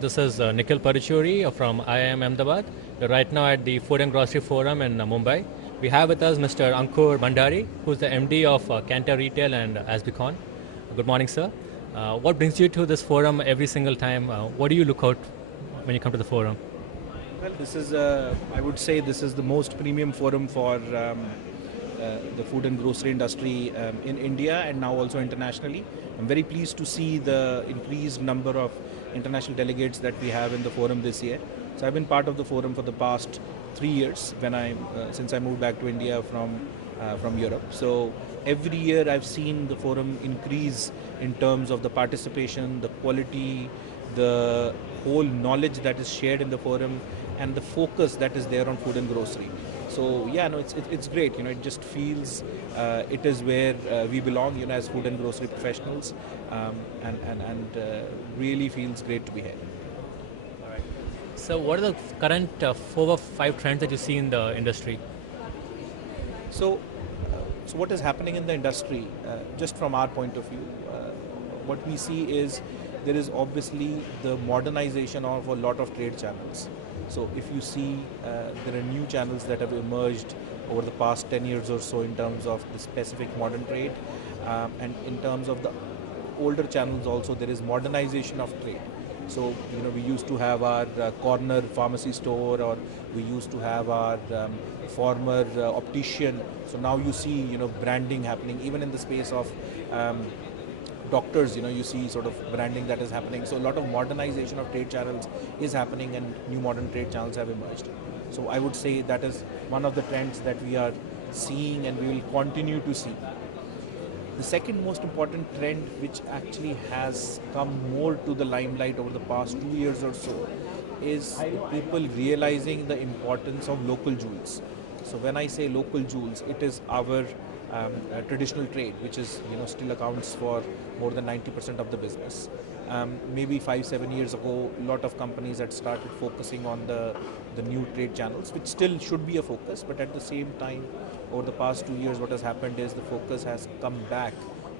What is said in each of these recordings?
This is Nikhil Parichuri from IIM Ahmedabad. We're right now at the Food and Grocery Forum in Mumbai. We have with us Mr. Ankur Bhandari, who's the MD of Canter Retail and Asbicon. Good morning, sir. What brings you to this forum every single time? What do you look out when you come to the forum? Well, this is, I would say, this is the most premium forum for the food and grocery industry in India and now also internationally. I'm very pleased to see the increased number of international delegates that we have in the forum this year. So I've been part of the forum for the past 3 years since I moved back to India from Europe. So every year I've seen the forum increase in terms of the participation, the quality, the whole knowledge that is shared in the forum, and the focus that is there on food and grocery. So yeah, no, it's great. It just feels it is where we belong. As food and grocery professionals, and really feels great to be here. So, what are the current 4 or 5 trends that you see in the industry? So, so what is happening in the industry, just from our point of view, what we see is there is obviously the modernization of a lot of trade channels. So if you see, there are new channels that have emerged over the past 10 years or so in terms of the specific modern trade, and in terms of the older channels also there is modernization of trade. So we used to have our corner pharmacy store, or we used to have our former optician. So now you see branding happening even in the space of doctors. You see sort of branding that is happening. So a lot of modernization of trade channels is happening, and new modern trade channels have emerged. So I would say that is one of the trends that we are seeing and we will continue to see. The second most important trend, which actually has come more to the limelight over the past 2 years or so, is people realizing the importance of local jewels. So when I say local jewels, it is our traditional trade, which is still accounts for more than 90% of the business. Maybe 5-7 years ago, a lot of companies had started focusing on the new trade channels, which still should be a focus, but at the same time, over the past 2 years, what has happened is the focus has come back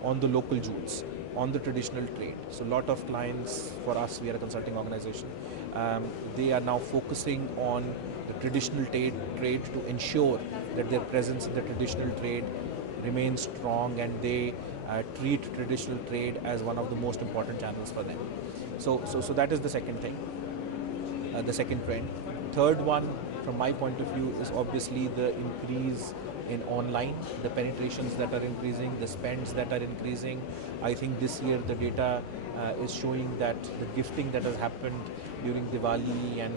on the local jewels, on the traditional trade. So a lot of clients, for us, we are a consulting organization, they are now focusing on the traditional trade to ensure that their presence in the traditional trade remains strong, and they treat traditional trade as one of the most important channels for them. So that is the second thing, the second trend. Third one, from my point of view, is obviously the increase in online, the penetrations that are increasing, the spends that are increasing. I think this year the data is showing that the gifting that has happened during Diwali and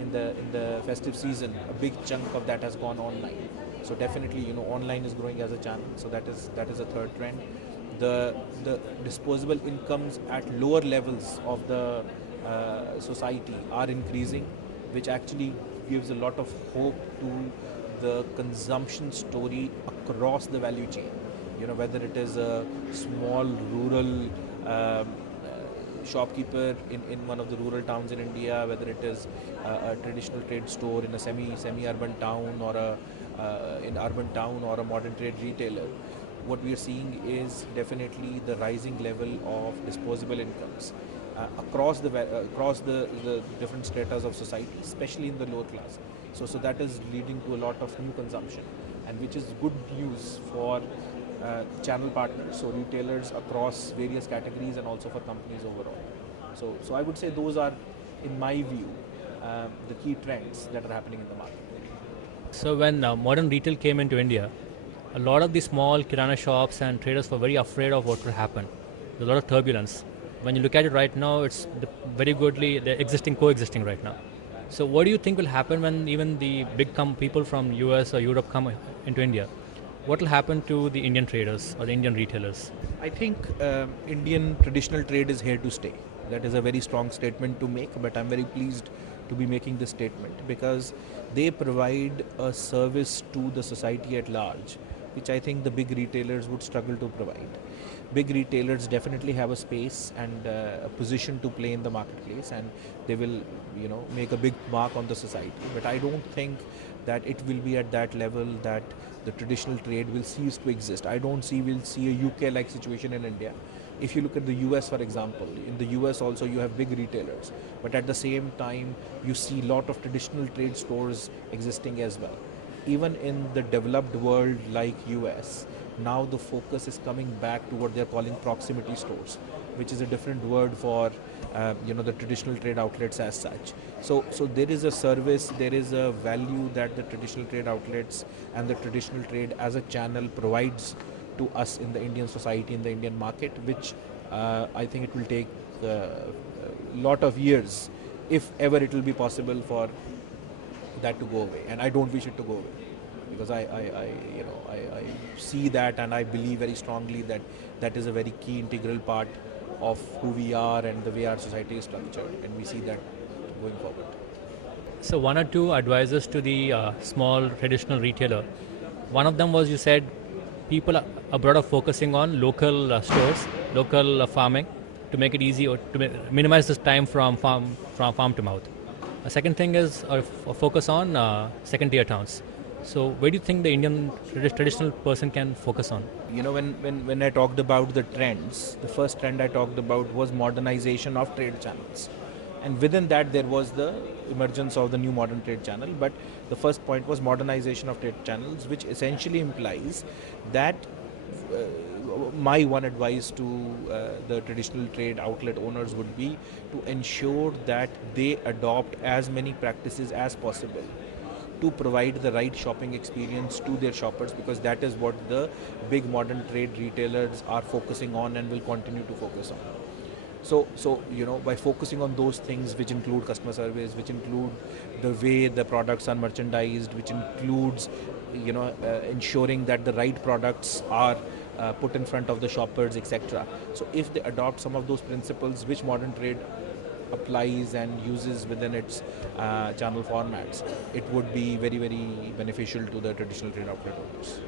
in the festive season, a big chunk of that has gone online. So definitely, online is growing as a channel. So that is a third trend. The disposable incomes at lower levels of the society are increasing, which actually gives a lot of hope to the consumption story across the value chain. Whether it is a small rural shopkeeper in one of the rural towns in India, whether it is a traditional trade store in a semi-urban town, or in urban town, or a modern trade retailer, what we are seeing is definitely the rising level of disposable incomes across the different stratas of society, especially in the lower class. So that is leading to a lot of new consumption, and which is good news for channel partners, so retailers across various categories, and also for companies overall. So I would say those are, in my view, the key trends that are happening in the market. So, when modern retail came into India, a lot of the small kirana shops and traders were very afraid of what would happen. There's a lot of turbulence. When you look at it right now, it's very goodly, they're coexisting right now. So what do you think will happen when even the big people from US or Europe come into India? What will happen to the Indian traders or the Indian retailers? I think Indian traditional trade is here to stay. That is a very strong statement to make, but I'm very pleased to be making this statement because they provide a service to the society at large, which I think the big retailers would struggle to provide. Big retailers definitely have a space and a position to play in the marketplace, and they will, make a big mark on the society. But I don't think that it will be at that level that the traditional trade will cease to exist. I don't see we'll see a UK-like situation in India, If you look at the US, for example, in the US also you have big retailers, but at the same time you see a lot of traditional trade stores existing as well. Even in the developed world like US, now the focus is coming back to what they're calling proximity stores, which is a different word for the traditional trade outlets as such. So there is a service, there is a value that the traditional trade outlets and the traditional trade as a channel provides to us in the Indian society, in the Indian market, which I think it will take a lot of years, if ever it will be possible for that to go away. And I don't wish it to go away, because I see that, and I believe very strongly that that is a very key integral part of who we are and the way our society is structured, and we see that going forward. So one or two advices to the small traditional retailer. One of them was, you said people abroad are focusing on local stores, local farming, to make it easy or to minimize this time from farm to mouth. A second thing is a focus on second tier towns. So where do you think the Indian traditional person can focus on? When I talked about the trends, the first trend I talked about was modernization of trade channels. And within that there was the emergence of the new modern trade channel. But the first point was modernization of trade channels, which essentially implies that my one advice to the traditional trade outlet owners would be to ensure that they adopt as many practices as possible to provide the right shopping experience to their shoppers, because that is what the big modern trade retailers are focusing on and will continue to focus on. So by focusing on those things, which include customer service, which include the way the products are merchandised, which includes ensuring that the right products are put in front of the shoppers, etc. So if they adopt some of those principles which modern trade applies and uses within its channel formats, it would be very, very beneficial to the traditional trade outlet owners.